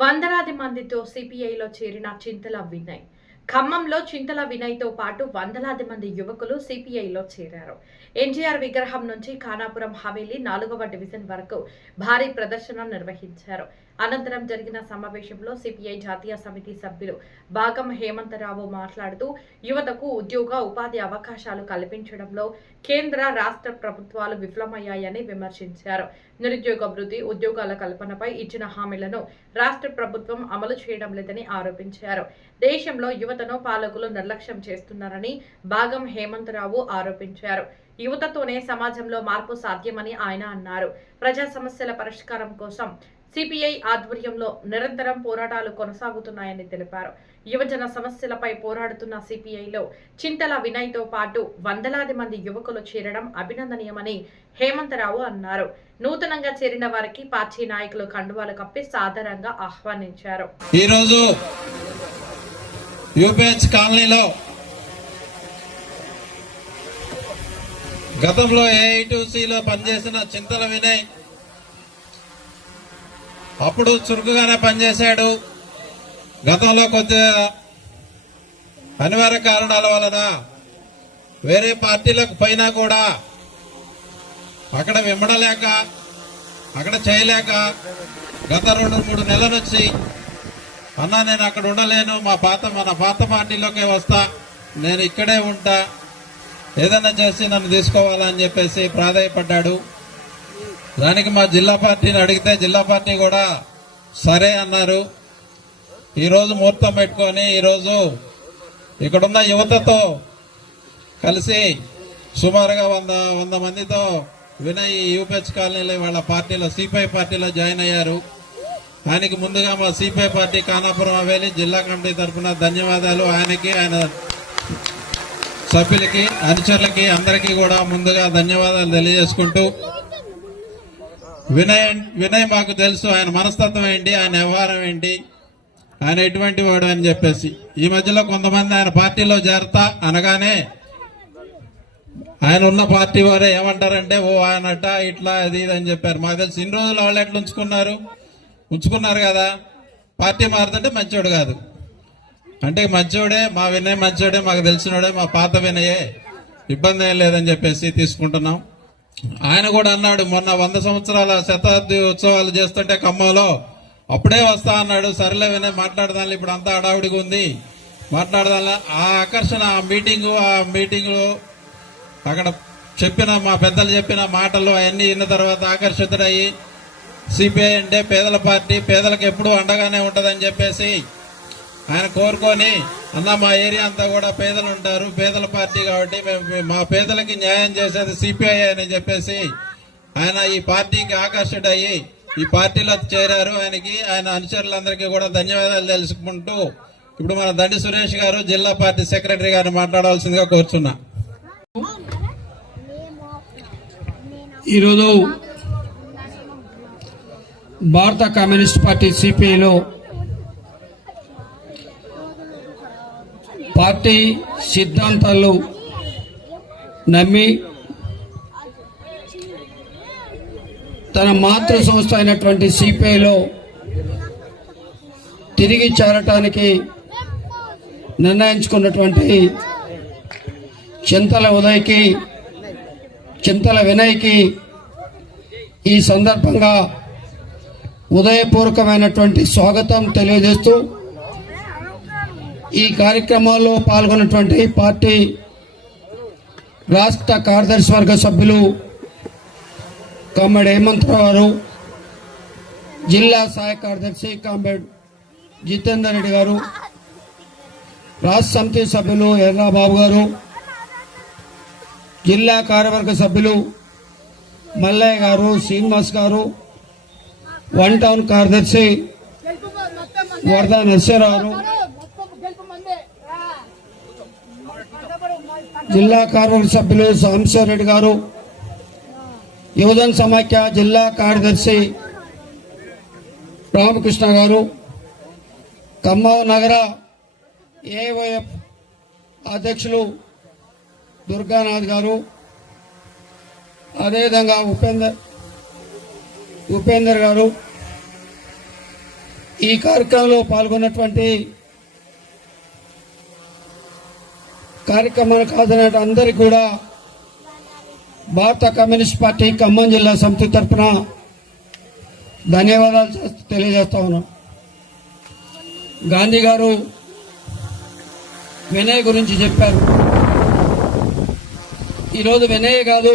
వందలాది మందితో సిపిఐలో చేరిన చింతల వినయ్. ఖమ్మంలో చింతల వినయ్తో పాటు వందలాది మంది యువకులు సిపిఐలో చేరారు. ఎన్టీఆర్ విగ్రహం నుంచి ఖానాపురం హవేలీ 4వ డివిజన్ వరకు భారీ ప్రదర్శన నిర్వహించారు. అనంతరం జరిగిన సమావేశంలో సిపిఐ జాతీయ సమితి సభ్యులు భాగం హేమంతరావు మాట్లాడుతూ యువతకు ఉద్యోగ ఉపాధి అవకాశాలు కల్పించడంలో కేంద్ర రాష్ట్ర ప్రభుత్వాలు విఫలమయ్యాయని విమర్శించారు. నిరుద్యోగ వృద్ధి, ఉద్యోగాల కల్పనపై ఇచ్చిన హామీలను రాష్ట్ర ప్రభుత్వం అమలు చేయడం లేదని ఆరోపించారు. దేశంలో యువతను పాలకులు నిర్లక్ష్యం చేస్తున్నారని భాగం హేమంతరావు ఆరోపించారు. యువతతోనే సమాజంలో మార్పు సాధ్యమని ఆయన అన్నారు. ప్రజా సమస్యల పరిష్కారం కోసం సిపిఐ ఆధ్వర్యంలో నిరంతరం పోరాటాలు కొనసాగుతున్నాయని తెలిపారు. యువజన సమస్యలపై పోరాడుతున్న సిపిఐలో చింతల వినయ్తో పాటు వందలాది మంది యువకులు చేరడం అభినందనీయమని హేమంతరావు అన్నారు. నూతనంగా చేరిన వారికి పార్టీ నాయకులు కండువాలు కప్పి సాదరంగా ఆహ్వానించారు. ఈరోజు యూపీహెచ్ కాలనీలో గతంలో ఏఐటీసీలో పనిచేసిన చింతల వినయ్ అప్పుడు చురుకుగానే పనిచేశాడు. గతంలో కొద్దిగా అనివార్య కారణాల వలన వేరే పార్టీలకు పోయినా కూడా అక్కడ విమ్మడలేక అక్కడ చేయలేక గత 2-3 నెలల నుంచి అన్నా నేను అక్కడ ఉండలేను, మన పాత పార్టీలోకే వస్తా, నేను ఇక్కడే ఉంటా, ఏదైనా చేసి నన్ను తీసుకోవాలని చెప్పేసి ప్రాధాయపడ్డాడు. దానికి మా జిల్లా పార్టీని అడిగితే జిల్లా పార్టీ కూడా సరే అన్నారు. ఈరోజు ముహూర్తం పెట్టుకొని ఈరోజు ఇక్కడున్న యువతతో కలిసి సుమారుగా 100 మందితో వినయ్ యూపీహెచ్ కాలనీలో వాళ్ళ పార్టీలో సిపిఐ పార్టీలో జాయిన్ అయ్యారు. ఆయనకి ముందుగా మా సిపిఐ పార్టీ ఖానాపురం హవేలీ జిల్లా కమిటీ తరఫున ధన్యవాదాలు. ఆయనకి, ఆయన సభ్యులకి, అనుచరులకి అందరికీ కూడా ముందుగా ధన్యవాదాలు తెలియజేసుకుంటూ, వినయ్ మాకు తెలుసు ఆయన మనస్తత్వం ఏంటి, ఆయన వ్యవహారం ఏంటి, ఆయన ఎటువంటి వాడు అని చెప్పేసి. ఈ మధ్యలో కొంతమంది ఆయన పార్టీలో చేరతా అనగానే ఆయన ఉన్న పార్టీ వారే ఏమంటారంటే ఓ ఆయనట ఇట్లా అది ఇది అని చెప్పారు. మాకు తెలుసు ఇన్ని రోజులు వాళ్ళు ఎట్లా ఉంచుకున్నారు కదా, పార్టీ మారుతుంటే మంచోడు కాదు అంటే మంచోడే, మా వినయ్ మంచోడే, మాకు తెలిసినోడే, మా పాత వినయే, ఇబ్బంది ఏం లేదని చెప్పేసి తీసుకుంటున్నాం. ఆయన కూడా అన్నాడు మొన్న 100 సంవత్సరాల శతాబ్ది ఉత్సవాలు చేస్తుంటే ఖమ్మంలో అప్పుడే వస్తా అన్నాడు. సరేలే వినయ్ మాట్లాడదాని, ఇప్పుడు అంతా హడావుడిగా ఉంది మాట్లాడదాని. ఆ ఆకర్షణ, ఆ మీటింగ్ అక్కడ మా పెద్దలు చెప్పిన మాటలు అవన్నీ విన్న తర్వాత ఆకర్షితుడయ్యి సిపిఐ అంటే పేదల పార్టీ, పేదలకు ఎప్పుడూ అండగానే ఉంటుందని చెప్పేసి ఆయన కోరుకొని, అన్న మా ఏరియా అంతా కూడా పేదలు ఉంటారు, పేదల పార్టీ కాబట్టి మా పేదలకి న్యాయం చేసేది సిపిఐ అని చెప్పేసి ఆయన ఈ పార్టీకి ఆకర్షితుడయ్యి ఈ పార్టీలో చేరారు. ఆయనకి, ఆయన అనుచరులందరికీ కూడా ధన్యవాదాలు తెలుసుకుంటూ ఇప్పుడు మన దండి సురేష్ గారు జిల్లా పార్టీ సెక్రటరీ గారిని మాట్లాడాల్సిందిగా కోరుచున్నా. ఈరోజు భారత కమ్యూనిస్ట్ పార్టీ సిపిఐలో పార్టీ సిద్ధాంతాలు నమ్మి తన మాతృ సంస్థ అయినటువంటి సిపిఐలో తిరిగి చేరటానికి నిర్ణయించుకున్నటువంటి చింతల వినయ్కి ఈ సందర్భంగా ఉదయపూర్వకమైనటువంటి స్వాగతం తెలియజేస్తూ, ఈ కార్యక్రమాల్లో పాల్గొన్నటువంటి పార్టీ రాష్ట్ర కార్యదర్శి వర్గ సభ్యులు కామ్రేడ్ హేమంతరావు గారు, జిల్లా సహాయ కార్యదర్శి కామ్రేడ్ జితేందర్ రెడ్డి గారు, రాష్ట్ర సమితి సభ్యులు ఎర్రాబాబు గారు, జిల్లా కార్యవర్గ సభ్యులు మల్లయ్య గారు, శ్రీనివాస్ గారు, 1 టౌన్ కార్యదర్శి వరద నరసింహరావు గారు, జిల్లా కార్యవర్గ సభ్యులు సాంబశివరెడ్డి గారు, యువజన సమాఖ్య జిల్లా కార్యదర్శి రామకృష్ణ గారు, ఖమ్మం నగర ఏవైఎఫ్ అధ్యక్షులు దుర్గానాథ్ గారు, అదేవిధంగా ఉపేందర్ గారు, ఈ కార్యక్రమంలో పాల్గొన్నటువంటి కార్యక్రమానికి హాజరైన అందరికీ కూడా భారత కమ్యూనిస్ట్ పార్టీ ఖమ్మం జిల్లా సమితి తరఫున ధన్యవాదాలు తెలియజేస్తా ఉన్నాం. గాంధీ గారు వినయ్ గురించి చెప్పారు. ఈరోజు వినయ్ కాదు,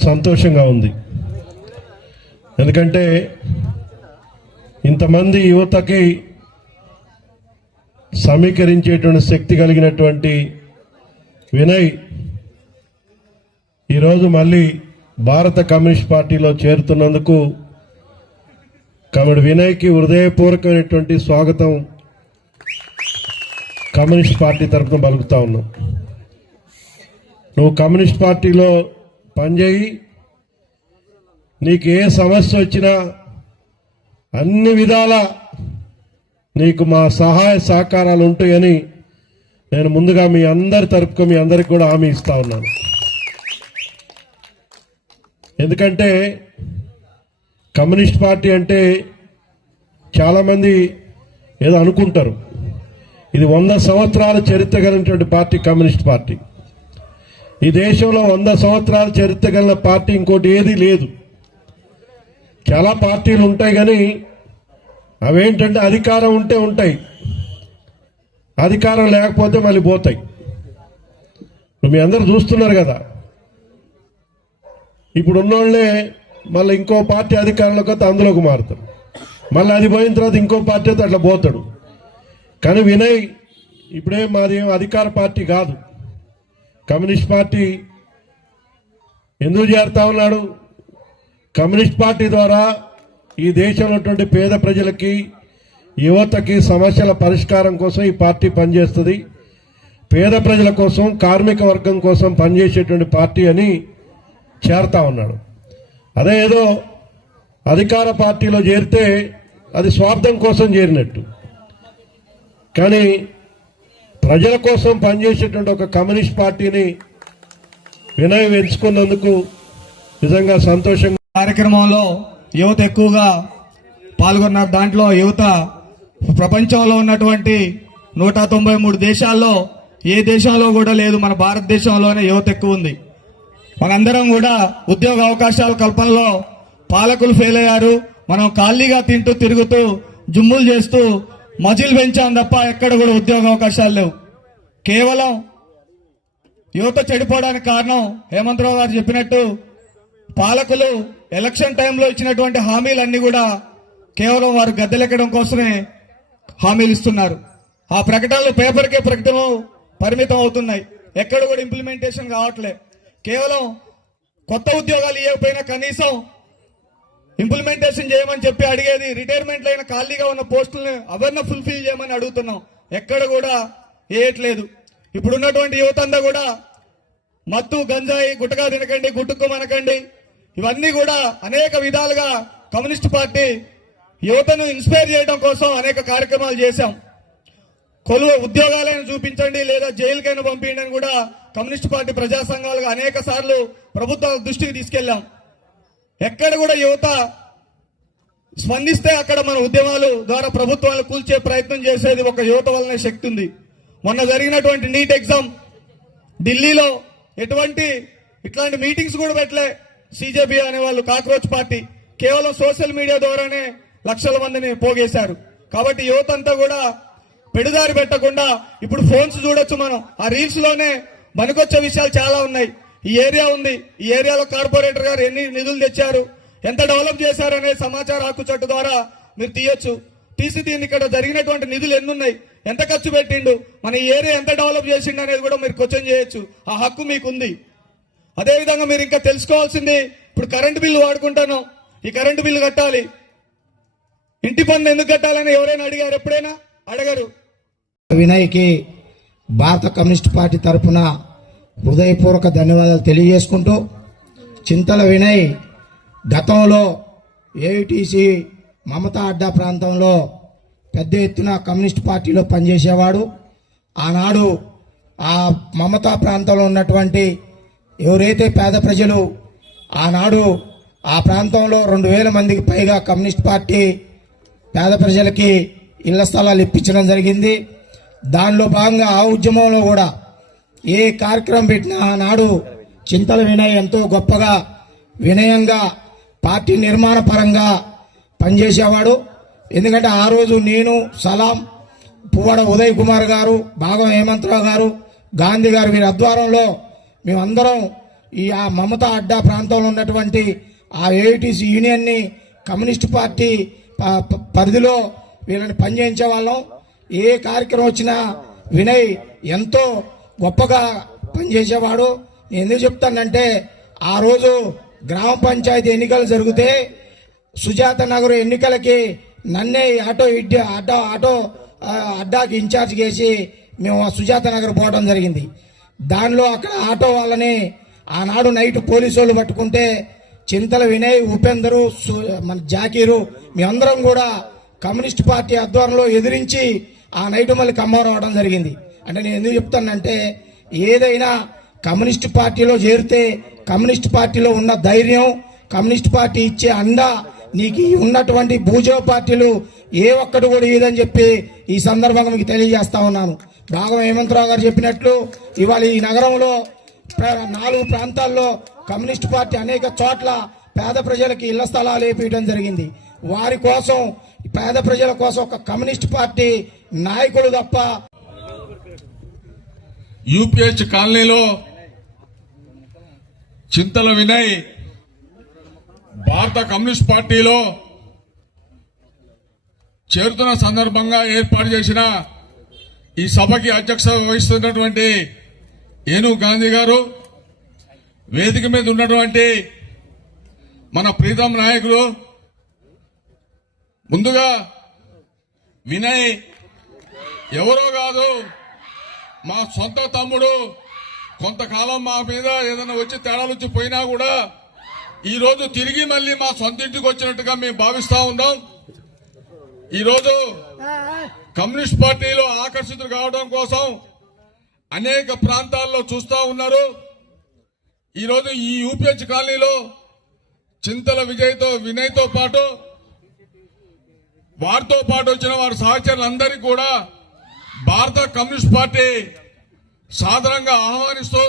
సంతోషంగా ఉంది. ఎందుకంటే ఇంతమంది యువతకి సమీకరించేటువంటి శక్తి కలిగినటువంటి వినయ్ ఈరోజు మళ్ళీ భారత కమ్యూనిస్ట్ పార్టీలో చేరుతున్నందుకు కమడి వినయ్కి హృదయపూర్వకమైనటువంటి స్వాగతం కమ్యూనిస్ట్ పార్టీ తరఫున పలుకుతా ఉన్నాం. నువ్వు కమ్యూనిస్ట్ పార్టీలో పనిచేయి, నీకు ఏ సమస్య వచ్చినా అన్ని విధాల నీకు మా సహాయ సహకారాలు ఉంటాయని నేను ముందుగా మీ అందరి తరపున మీ అందరికి కూడా హామీ ఇస్తా ఉన్నాను. ఎందుకంటే కమ్యూనిస్ట్ పార్టీ అంటే చాలామంది ఏదో అనుకుంటారు. ఇది 100 సంవత్సరాల చరిత్ర కలిగినటువంటి పార్టీ కమ్యూనిస్ట్ పార్టీ. ఈ దేశంలో 100 సంవత్సరాల చరిత్ర కలిగిన పార్టీ ఇంకోటి ఏది లేదు. చాలా పార్టీలు ఉంటాయి కానీ అవేంటంటే అధికారం ఉంటే ఉంటాయి, అధికారం లేకపోతే మళ్ళీ పోతాయి. మీ అందరూ చూస్తున్నారు కదా, ఇప్పుడు ఉన్నోళ్ళే మళ్ళీ ఇంకో పార్టీ అధికారంలోకి వస్తే అందులోకి మారుతారు, మళ్ళీ అది పోయిన తర్వాత ఇంకో పార్టీ అయితే అట్లా పోతాడు. కానీ వినయ్ ఇప్పుడే మాది ఏం అధికార పార్టీ కాదు, కమ్యూనిస్ట్ పార్టీ. ఎందుకు చేరుతా ఉన్నాడు? కమ్యూనిస్ట్ పార్టీ ద్వారా ఈ దేశంలో ఉన్నటువంటి పేద ప్రజలకి, యువతకి సమస్యల పరిష్కారం కోసం ఈ పార్టీ పనిచేస్తుంది. పేద ప్రజల కోసం, కార్మిక వర్గం కోసం పనిచేసేటువంటి పార్టీ అని చేరుతా ఉన్నాడు. అదే ఏదో అధికార పార్టీలో చేరితే అది స్వార్థం కోసం చేరినట్టు. కానీ ప్రజల కోసం పనిచేసేటువంటి ఒక కమ్యూనిస్ట్ పార్టీని వినయ్ ఎంచుకున్నందుకు నిజంగా సంతోషంగా. కార్యక్రమంలో యువత ఎక్కువగా పాల్గొన్నారు. దాంట్లో యువత ప్రపంచంలో ఉన్నటువంటి 193 దేశాల్లో ఏ దేశంలో కూడా లేదు, మన భారతదేశంలోనే యువత ఎక్కువ ఉంది. మనందరం కూడా ఉద్యోగ అవకాశాల కల్పనలో పాలకులు ఫెయిల్ అయ్యారు. మనం ఖాళీగా తింటూ తిరుగుతూ జుమ్ములు చేస్తూ మజిల్ పెంచాం తప్ప ఎక్కడ కూడా ఉద్యోగ అవకాశాలు లేవు. కేవలం యువత చెడిపోవడానికి కారణం హేమంత్ రావు గారు చెప్పినట్టు పాలకులు ఎలక్షన్ టైంలో ఇచ్చినటువంటి హామీలన్నీ కూడా కేవలం వారు గద్దెలెక్కడం కోసమే హామీలు ఇస్తున్నారు. ఆ ప్రకటనలు పేపర్కే ప్రకటనలు పరిమితం అవుతున్నాయి, ఎక్కడ కూడా ఇంప్లిమెంటేషన్ కావట్లే. కేవలం కొత్త ఉద్యోగాలు ఇవ్వకపోయినా కనీసం ఇంప్లిమెంటేషన్ చేయమని చెప్పి అడిగేది రిటైర్మెంట్ అయిన ఖాళీగా ఉన్న పోస్టులను అవన్నీ ఫుల్ఫిల్ చేయమని అడుగుతున్నాం. ఎక్కడ కూడా వేయట్లేదు. ఇప్పుడున్నటువంటి యువత అంతా కూడా మత్తు, గంజాయి, గుట్టగా తినకండి, గుట్టుకోమనకండి, ఇవన్నీ కూడా అనేక విధాలుగా కమ్యూనిస్ట్ పార్టీ యువతను ఇన్స్పైర్ చేయడం కోసం అనేక కార్యక్రమాలు చేశాం. కొలువు ఉద్యోగాలైనా చూపించండి లేదా జైలుకైనా పంపించండి అని కూడా కమ్యూనిస్ట్ పార్టీ ప్రజా సంఘాలుగా అనేక సార్లు ప్రభుత్వాల దృష్టికి తీసుకెళ్లాం. ఎక్కడ కూడా యువత స్పందిస్తే అక్కడ మన ఉద్యమాలు ద్వారా ప్రభుత్వాలు కూల్చే ప్రయత్నం చేసేది ఒక యువత వల్లనే శక్తి ఉంది. మొన్న జరిగినటువంటి నీట్ ఎగ్జామ్ ఢిల్లీలో ఇట్లాంటి మీటింగ్స్ కూడా పెట్టలే సిజేపీ అనే వాళ్ళు, కాక్రోచ్ పార్టీ. కేవలం సోషల్ మీడియా ద్వారానే లక్షల మందిని పోగేశారు. కాబట్టి యువత అంతా కూడా పెడుదారి పెట్టకుండా ఇప్పుడు ఫోన్స్ చూడొచ్చు మనం. ఆ రీల్స్ లోనే పనికొచ్చే విషయాలు చాలా ఉన్నాయి. ఈ ఏరియా ఉంది, ఈ ఏరియాలో కార్పొరేటర్ గారు ఎన్ని నిధులు తెచ్చారు, ఎంత డెవలప్ చేశారు అనే సమాచార హక్కు చట్టు ద్వారా మీరు తీయొచ్చు. తీసి దీన్ని ఇక్కడ జరిగినటువంటి నిధులు ఎన్ని ఉన్నాయి, ఎంత ఖర్చు పెట్టిండు, మన ఈ ఏరియా ఎంత డెవలప్ చేసిండు అనేది కూడా మీరు క్వశ్చన్ చేయొచ్చు. ఆ హక్కు మీకుంది. అదేవిధంగా మీరు ఇంకా తెలుసుకోవాల్సింది, ఇప్పుడు కరెంటు బిల్లు వాడుకుంటాను, ఈ కరెంటు బిల్లు కట్టాలి, ఇంటి పన్ను ఎందుకు కట్టాలని ఎవరైనా అడిగారు? ఎప్పుడైనా అడగరు. వినయ్కి భారత కమ్యూనిస్ట్ పార్టీ తరఫున హృదయపూర్వక ధన్యవాదాలు తెలియజేసుకుంటూ, చింతల వినయ్ గతంలో ఏఐటీసీ మమతా అడ్డా ప్రాంతంలో పెద్ద ఎత్తున కమ్యూనిస్ట్ పార్టీలో పనిచేసేవాడు. ఆనాడు ఆ మమతా ప్రాంతంలో ఉన్నటువంటి ఎవరైతే పేద ప్రజలు ఆనాడు ఆ ప్రాంతంలో 2000 మందికి పైగా కమ్యూనిస్ట్ పార్టీ పేద ప్రజలకి ఇళ్ల స్థలాలు ఇప్పించడం జరిగింది. దానిలో భాగంగా ఆ ఉద్యమంలో కూడా ఏ కార్యక్రమం పెట్టినా ఆనాడు చింతల వినయ్ ఎంతో గొప్పగా వినయంగా పార్టీ నిర్మాణ పరంగా పనిచేసేవాడు. ఎందుకంటే ఆ రోజు నేను, సలాం, పువ్వాడ ఉదయ్ కుమార్ గారు, భాగం హేమంతరావు గారు, గాంధీ గారు వీరి ఆధ్వర్యంలో మేమందరం ఆ మమతా అడ్డా ప్రాంతంలో ఉన్నటువంటి ఆ ఏఐటీసీ యూనియన్ని కమ్యూనిస్ట్ పార్టీ పరిధిలో వీళ్ళని పనిచేయించే వాళ్ళం. ఏ కార్యక్రమం వచ్చినా వినయ్ ఎంతో గొప్పగా పనిచేసేవాడు. నేను ఎందుకు చెప్తానంటే ఆ రోజు గ్రామ పంచాయతీ ఎన్నికలు జరిగితే సుజాత నగర్ ఎన్నికలకి నన్నే ఆటో అడ్డాకి ఇన్ఛార్జ్ చేసి మేము సుజాత నగర్ పోవడం జరిగింది. దానిలో అక్కడ ఆటో వాళ్ళని ఆనాడు నైట్ పోలీసు వాళ్ళు పట్టుకుంటే చింతల వినయ్, ఉపేందరు, మన జాకీరు మేమందరం కూడా కమ్యూనిస్ట్ పార్టీ ఆధ్వర్యంలో ఎదిరించి ఆ నైట్ మళ్ళీ ఖమ్మం రావడం జరిగింది. అంటే నేను ఎందుకు చెప్తానంటే ఏదైనా కమ్యూనిస్ట్ పార్టీలో చేరితే కమ్యూనిస్ట్ పార్టీలో ఉన్న ధైర్యం, కమ్యూనిస్ట్ పార్టీ ఇచ్చే అండ నీకు ఉన్నటువంటి భూజవ పార్టీలు ఏ ఒక్కటి కూడా ఇదని చెప్పి ఈ సందర్భంగా మీకు తెలియజేస్తా ఉన్నాను. భాగం హేమంతరావు గారు చెప్పినట్లు ఇవాళ ఈ నగరంలో 4 ప్రాంతాల్లో కమ్యూనిస్ట్ పార్టీ అనేక చోట్ల పేద ప్రజలకి ఇళ్ల స్థలాలు వేపించడం జరిగింది. వారి కోసం, పేద ప్రజల కోసం ఒక కమ్యూనిస్ట్ పార్టీ నాయకులు తప్ప యూపీహెచ్ కాలనీలో చింతల వినయ్ భారత కమ్యూనిస్ట్ పార్టీలో చేరుతున్న సందర్భంగా ఏర్పాటు చేసిన ఈ సభకి అధ్యక్షత వహిస్తున్నటువంటి ఏనుగు గాంధీ గారు, వేదిక మీద ఉన్నటువంటి మన ప్రీతం నాయకులు, ముందుగా వినయ్ ఎవరో కాదు, మా సొంత తమ్ముడు. కొంతకాలం మా మీద ఏదైనా వచ్చి తేడాలు వచ్చి పోయినా కూడా ఈ రోజు తిరిగి మళ్ళీ మా సొంత ఇంటికి వచ్చినట్టుగా మేము భావిస్తా ఉన్నాం. ఈరోజు కమ్యూనిస్ట్ పార్టీలో ఆకర్షితులు కావడం కోసం అనేక ప్రాంతాల్లో చూస్తా ఉన్నారు. ఈరోజు ఈ యూపీహెచ్ కాలనీలో చింతల వినయ్తో పాటు వారితో పాటు వచ్చిన వారి సహచరులందరికీ కూడా భారత కమ్యూనిస్ట్ పార్టీ సాధారణంగా ఆహ్వానిస్తూ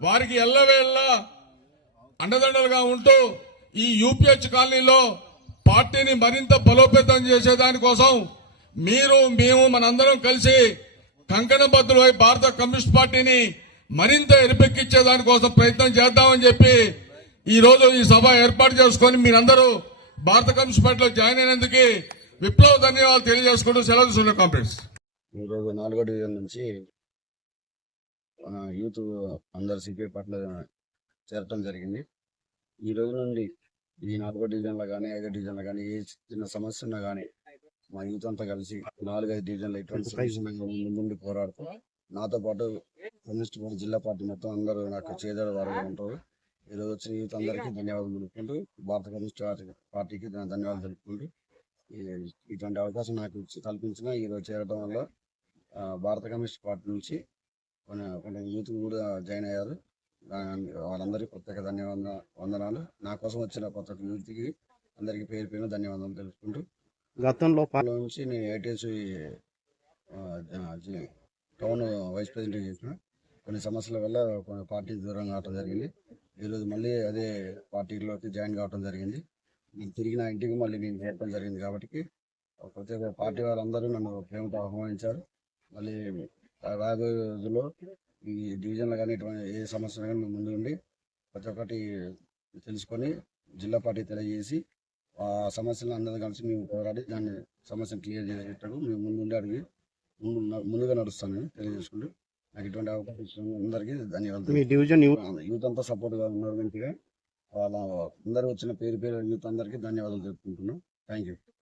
వారికి ఎల్లవేళ్ళ అండదండలుగా ఉంటూ ఈ యూపీహెచ్ కాలనీలో పార్టీని మరింత బలోపేతం చేసేదానికోసం మేము మనందరం కలిసి కంకణబద్దులై భారత కమ్యూనిస్ట్ పార్టీని మరింత ఎరిపెక్కించే దానికోసం ప్రయత్నం చేద్దామని చెప్పి ఈ రోజు ఈ సభ ఏర్పాటు చేసుకుని మీరందరూ భారత కమ్యూనిస్ట్ పార్టీలో జాయిన్ అయినందుకు విప్లవ ధన్యవాదాలు తెలియజేసుకుంటూ సెలవు తీసుకున్న కాంప్లెక్స్. ఈరోజు 4వ డివిజన్ నుంచి యూత్ అందరు సిపిఐ పార్టీలో చేరటం జరిగింది. ఈ రోజు నుండి ఈ 4వ డివిజన్లో కానీ 5వ డివిజన్లో కానీ ఏ చిన్న సమస్య ఉన్నా కానీ మా యూత్ అంతా కలిసి 4-5 డివిజన్లో ఎటువంటి సమస్య ముందుండి పోరాడుతూ నాతో పాటు కమ్యూనిస్ట్ పార్టీ జిల్లా పార్టీ మొత్తం అందరూ నాకు చేదోడు వారుగా ఉంటారు. ఈరోజు వచ్చిన యూత్ అందరికీ ధన్యవాదాలు తెలుపుకుంటూ భారత కమ్యూనిస్ట్ పార్టీకి ధన్యవాదాలు తెలుపుకుంటూ ఇటువంటి అవకాశం నాకు కల్పించిన ఈరోజు చేరడం వల్ల భారత కమ్యూనిస్ట్ పార్టీ నుంచి కొన్ని యూత్ కూడా జాయిన్ అయ్యారు. వాళ్ళందరికీ ప్రత్యేక వందనాలు. నా కోసం వచ్చిన కొత్త యూత్కి అందరికీ పేరు పేరు ధన్యవాదాలు తెలుపుకుంటూ గతంలో నుంచి నేను ఏటీసీ టౌన్ వైస్ ప్రెసిడెంట్ చేసిన కొన్ని సమస్యల వల్ల కొన్ని పార్టీ దూరంగా కావడం జరిగింది. ఈరోజు మళ్ళీ అదే పార్టీలోకి జాయిన్ కావడం జరిగింది. నేను తిరిగి నా ఇంటికి మళ్ళీ నేను చేరడం జరిగింది. కాబట్టి ప్రత్యేక పార్టీ వారందరూ నన్ను ప్రేమతో ఆహ్వానించారు. మళ్ళీ రాబోయే రోజుల్లో ఈ డివిజన్లో కానీ ఇటువంటి ఏ సమస్య కానీ మేము ముందు ఉండి ప్రతి ఒక్కటి తెలుసుకొని జిల్లా పార్టీ తెలియజేసి ఆ సమస్యలను అందరూ కలిసి మేము పోరాడి దాన్ని సమస్యను క్లియర్ చేసేటప్పుడు మేము ముందుండి అడిగి ముందుగా నడుస్తానని తెలియజేసుకుంటూ నాకు ఇటువంటి అవకాశం ఇచ్చిన అందరికీ ధన్యవాదాలు. మీ డివిజన్ యూత్ అంతా సపోర్ట్గా ఉన్నారు. మంచిగా వాళ్ళ అందరూ వచ్చిన పేరు యూత్ అందరికీ ధన్యవాదాలు తెలుపుకుంటున్నాం. Thank you.